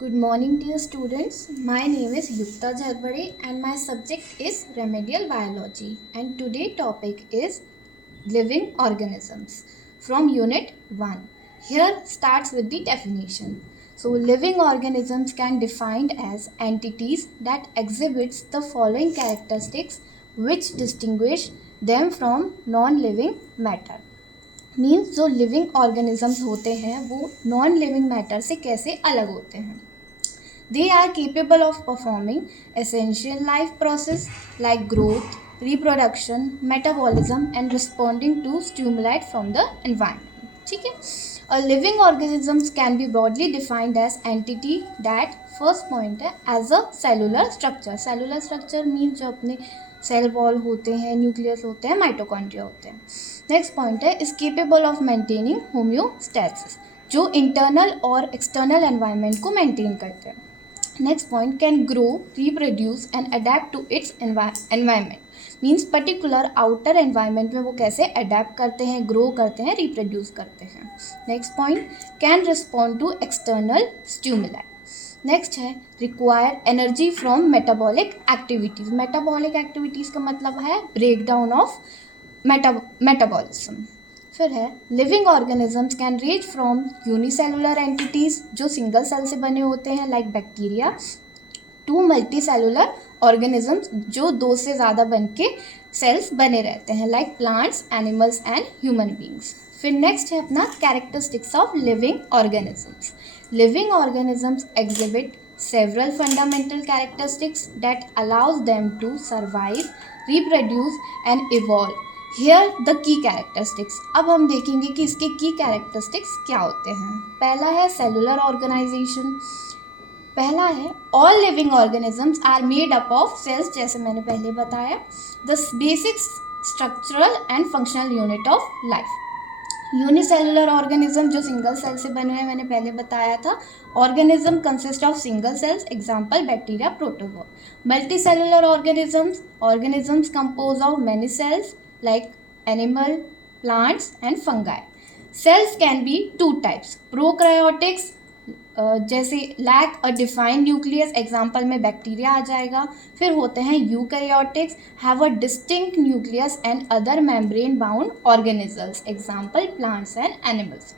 Good morning, dear students. My name is Yukta Jharbade and my subject is Remedial Biology. And today topic is living organisms from Unit 1. Here starts with the definition. So living organisms can defined as entities that exhibits the following characteristics which distinguish them from non-living matter. Means जो living organisms होते हैं वो non living matter से कैसे अलग होते हैं. They are capable of performing essential life process like growth, reproduction, metabolism and responding to stimuli from the environment. ठीक है. A living organisms can be broadly defined as entity that first point है as a cellular structure. Cellular structure means जो अपने cell wall होते हैं, nucleus होते हैं, mitochondria होते हैं. नेक्स्ट पॉइंट है is capable of maintaining homeostasis, जो इंटरनल और एक्सटर्नल एनवायरनमेंट को मेंटेन करते हैं. Next point can grow, reproduce and adapt to its environment. Means particular outer environment में वो कैसे अडेप्ट करते हैं, ग्रो करते हैं, रिप्रोड्यूस करते हैं. Next point can respond to external stimuli. नेक्स्ट है require energy from metabolic activities. Metabolic activities का मतलब है ब्रेक डाउन ऑफ मेटाबॉलिज्म. फिर है living organisms can range from unicellular entities जो सिंगल सेल से बने होते हैं like bacteria to multi cellular organisms जो दो से ज़्यादा बन के सेल्स बने रहते हैं like plants, animals and human beings. फिर नेक्स्ट है अपना characteristics of living organisms. Living organisms exhibit several fundamental characteristics that allows them to survive, reproduce and evolve. Here the key characteristics. अब हम देखेंगे कि इसके की कैरेक्टरिस्टिक्स क्या होते हैं. पहला है सेलुलर ऑर्गेनाइजेशन. पहला है all living organisms are made up of cells, जैसे मैंने पहले बताया. The basic structural and functional unit of life. Unicellular organism जो सिंगल सेल से बने हुए मैंने पहले बताया था. Organism consist of single cells, example bacteria, protozoa. Multi cellular organisms compose of many cells like animal, plants and fungi. Cells can be two types. Prokaryotics जैसे lack a defined nucleus, example में bacteria आ जाएगा. फिर होते हैं eukaryotics, have a distinct nucleus and other membrane bound organisms, example plants and animals.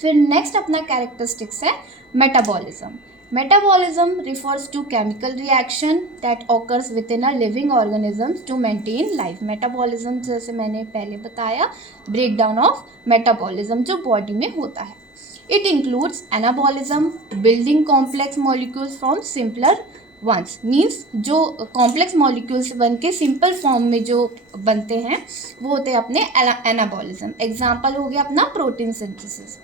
फिर next अपना characteristics है metabolism. Metabolism refers to chemical reaction that occurs within a living organisms to maintain life. Metabolism जैसे मैंने पहले बताया break down of metabolism जो body में होता है. It includes anabolism, building complex molecules from simpler ones. Means जो complex molecules बन के simple form में जो बनते हैं वो होते हैं अपने anabolism. Example हो गया अपना protein synthesis.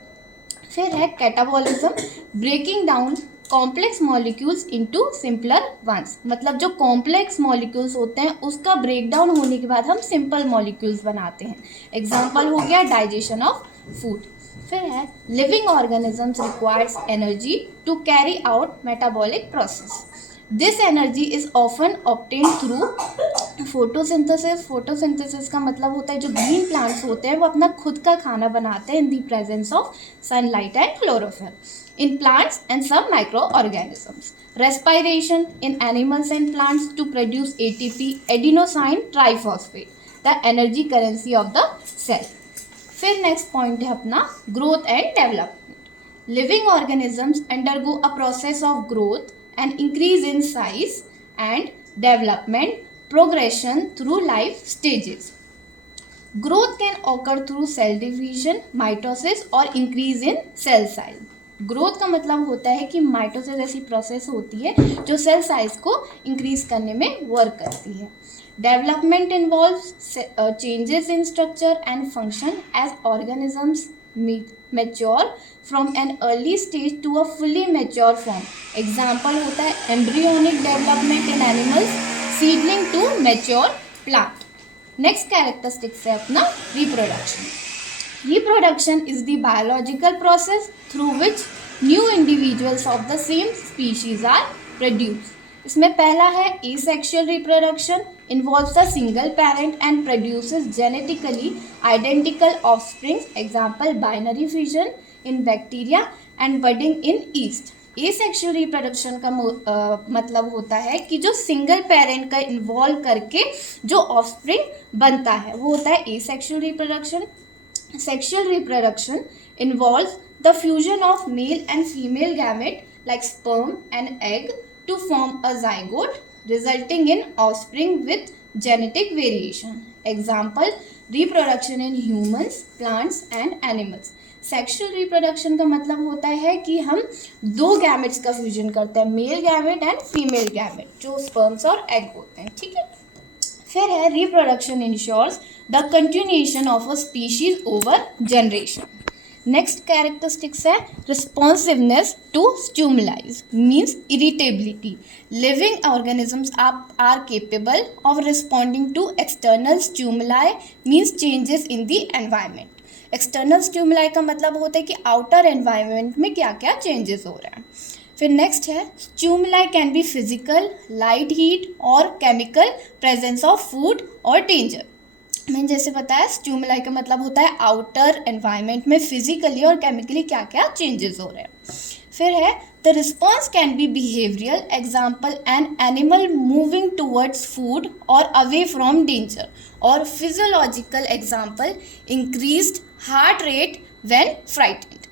फिर है catabolism, breaking down complex molecules into simpler ones. मतलब जो complex molecules होते हैं उसका breakdown होने के बाद हम simple molecules बनाते हैं. Example हो गया digestion of food. फिर है living organisms requires energy to carry out metabolic process. This energy is often obtain through photosynthesis. Photosynthesis का मतलब होता है जो ग्रीन प्लांट्स होते हैं वो अपना खुद का खाना बनाते हैं in the presence of sunlight and chlorophyll in plants and some microorganisms. Respiration in animals and plants to produce ATP, adenosine triphosphate, the energy currency of the cell. फिर नेक्स्ट पॉइंट है अपना growth and development. Living organisms undergo a process of growth and increase in size and development progression through life stages. Growth can occur through cell division, mitosis और increase in cell size. Growth का मतलब होता है कि mitosis ऐसी process होती है जो सेल साइज को इंक्रीज करने में वर्क करती है. Development involves changes in structure and function as organisms mature from an early stage to a fully mature form. Example होता है embryonic development in animals, seedling to mature plant. Next characteristics है अपना reproduction. Reproduction is the biological process through which new individuals of the same species are produced. इसमें पहला है asexual reproduction, involves a single parent and produces genetically identical offspring, example binary fission in bacteria and budding in yeast. Asexual reproduction का मतलब होता है कि जो single parent का इन्वॉल्व करके जो ऑफस्प्रिंग बनता है वो होता है asexual reproduction. Sexual reproduction involves the fusion of male and female gamete like sperm and egg to form a zygote resulting in offspring with genetic variation. Example, reproduction in humans, plants and animals. Sexual reproduction का मतलब होता है कि हम दो gametes का fusion करते हैं, male gamete and female gamete, जो स्पर्म्स और एग होते हैं. ठीक है. फिर है reproduction ensures the continuation of a species over generation. Next characteristics है responsiveness to stimulize means irritability. Living organisms are capable of responding to external stimuli means changes in the environment. External stimuli का मतलब होता है कि outer environment में क्या क्या changes हो रहे हैं. फिर नेक्स्ट है stimuli can be physical, light, heat और केमिकल प्रेजेंस ऑफ फूड और डेंजर. मैंने जैसे बताया स्टिमुलाई का मतलब होता है आउटर एनवायरनमेंट में फिजिकली और केमिकली क्या क्या चेंजेस हो रहे हैं. फिर है the response can be behavioural. Example, an animal moving towards food और अवे फ्रॉम डेंजर. और physiological example, increased heart rate when frightened.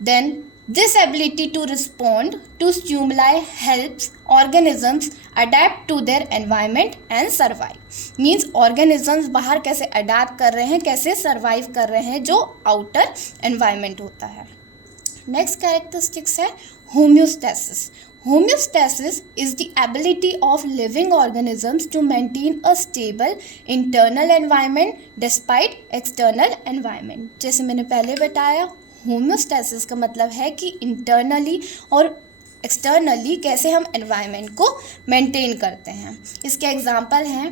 Then this ability to respond to stimuli helps organisms adapt to their environment and survive. Means organisms बाहर कैसे adapt कर रहे हैं, कैसे survive कर रहे हैं जो outer environment होता है. Next characteristics है homeostasis. Homeostasis is the ability of living organisms to maintain a stable internal environment despite external environment. जैसे मैंने पहले बताया होम्योस्टेसिस का मतलब है कि इंटरनली और एक्सटर्नली कैसे हम एनवायरनमेंट को मेंटेन करते हैं. इसके एग्जांपल हैं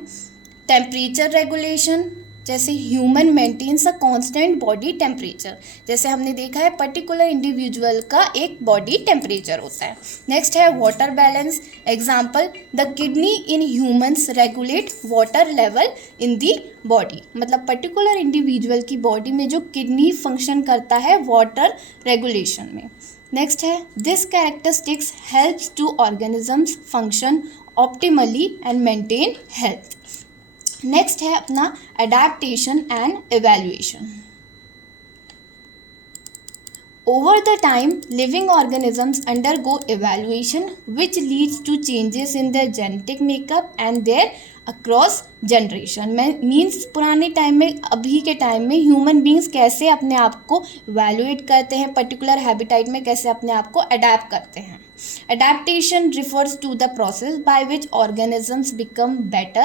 टेम्परेचर रेगुलेशन, जैसे human maintains a constant body temperature. जैसे हमने देखा है पर्टिकुलर इंडिविजुअल का एक बॉडी टेम्परेचर होता है. नेक्स्ट है water balance. Example, the kidney in humans regulate water level in the body. मतलब पर्टिकुलर इंडिविजुअल की बॉडी में जो किडनी फंक्शन करता है वाटर रेगुलेशन में. नेक्स्ट है this characteristics helps to organisms function optimally and maintain health. Next है अपना adaptation and evaluation. Over the time, living organisms undergo evaluation which leads to changes in their genetic makeup and their across generation. Means पुराने time में, अभी के time में human beings कैसे अपने आप को evaluate करते हैं, पर्टिकुलर हैबिटाइट में कैसे अपने आप को अडेप्ट करते हैं. Adaptation refers to the process by which organisms become better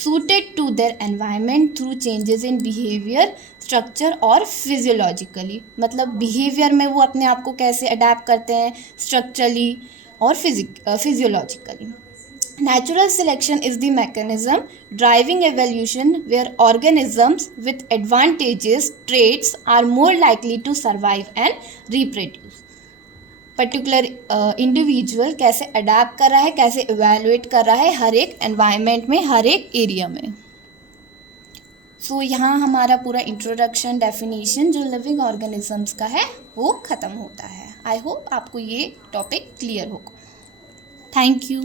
suited to their environment through changes in behavior, structure और physiologically. मतलब behavior में वो अपने आप को कैसे adapt करते हैं, structurally और physiologically. Natural selection is the mechanism driving evolution where organisms with advantageous traits are more likely to survive and reproduce. Particular individual कैसे अडेप्ट कर रहा है, कैसे इवैल्यूएट कर रहा है हर एक एनवायरनमेंट में, हर एक एरिया में. सो यहाँ हमारा पूरा इंट्रोडक्शन, डेफिनेशन जो लिविंग ऑर्गेनिजम्स का है वो ख़त्म होता है. आई होप आपको ये टॉपिक क्लियर होगा. Thank you.